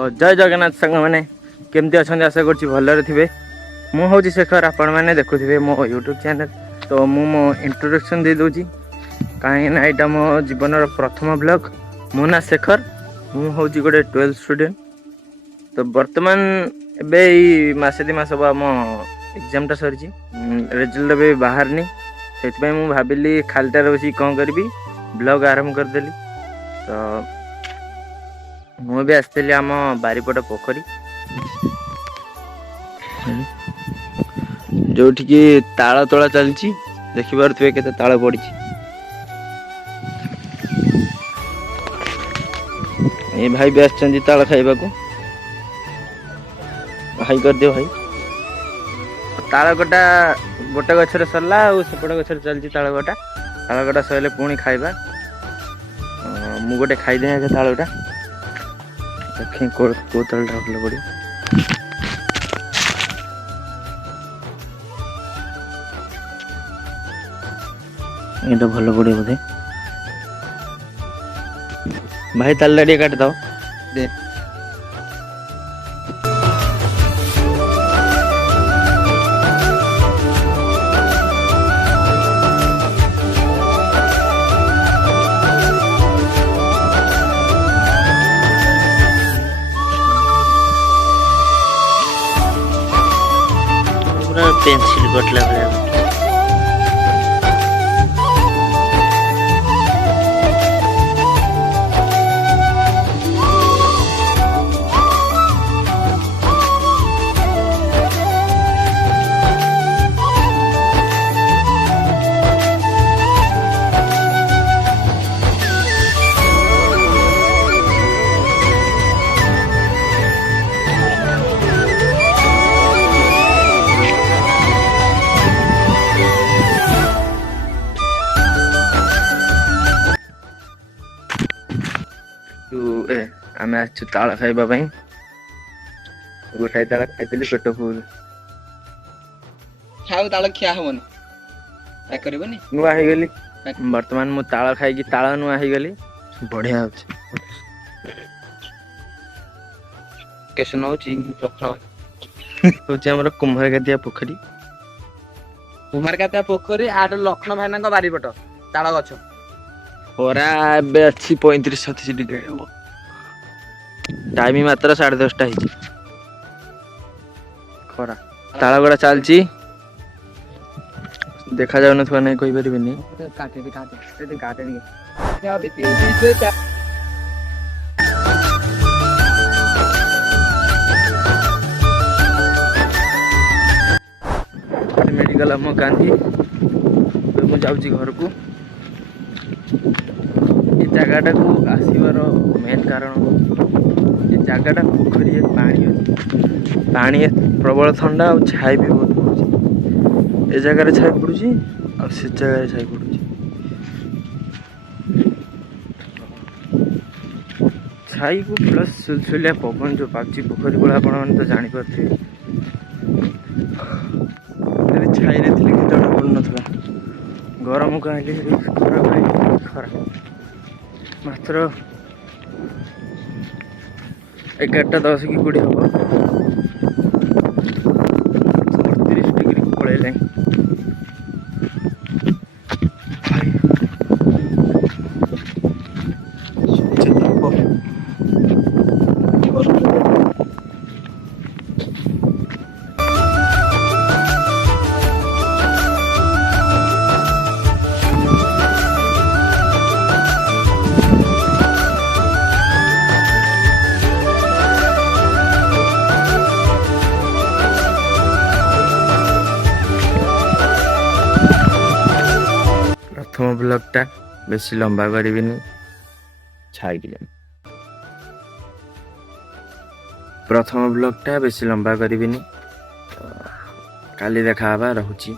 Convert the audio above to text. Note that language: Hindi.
जय जगन्नाथ सांग मैंने केमती अच्छा आशा कर भलरे थे मुझे शेखर आपण मैंने देखुवे मो यूट्यूब चैनल तो मु मो इंट्रोडक्शन दे दूची कहीं यहाँ मो जीवन प्रथम ब्लॉग मो ना शेखर मुझे गोटे 12th स्टूडेंट तो बर्तमान एबे मसे दी मस आम एग्जामटा सरी रिजल्ट भी बाहरनी से मुझे भाविली खालीटार बस कौन करी ब्लॉग आरंभ करदेली तो मुझे आसती आम बारीपट पोखरी जो ताल तोला चलती देखिपे के ताल पड़ी ये भाई भी आसछन्ती ताल खाइबा को हाई कर दियो भाई ताल गटा गोटे गछरे सरला सेपटे गछरे चलती ताल गटा सैले पुणी खाइबा मु गोटे खाइदे तालटा देखें को तालटा भल पड़े ये भल पड़े बोधे भाई तालटा टे काट दो दे पेंसिल कटला भले आम ताल खाइबा गोटाए ताल खाई पेट फुल खाओ ताल खिया हमनी पैक करबनी नुआ हो गली वर्तमान मु ताल खाई ताल नुआ हो गली बढ़िया केसन होची हमर कुम्भरगातिया पोखरी आठ लक्ष्मण भाईना बारीपट ताल गछ खरा ए अच्छी 35-36 डिग्री हम टाइम मात्र 10:30 खरा ताल गड़ा चलची देखा जाऊ ना नहीं कही पारे मेडिकल आम गांधी मुझे घर को जगटा को आसवर मेन कारण ये जगटा पोखरी पानी प्रबल ठंडा और छाई भी बहुत पड़े ए जगार छाई पड़ू और से जगह छाई पड़ू छाई को प्लस सुलसुलिया पवन जो पाची पोखरी गुड़ा आप तो जापारे छाई रे थी कि जना पड़ ना गरम को आइली खरा खरा मात्र 11:10 कि 20 हम 38 डिग्री को पड़े प्रथम ब्लॉगटा बेसी लंबा करी छाई प्रथम ब्लॉगटा बेसी लंबा करी काली देखा रहुची।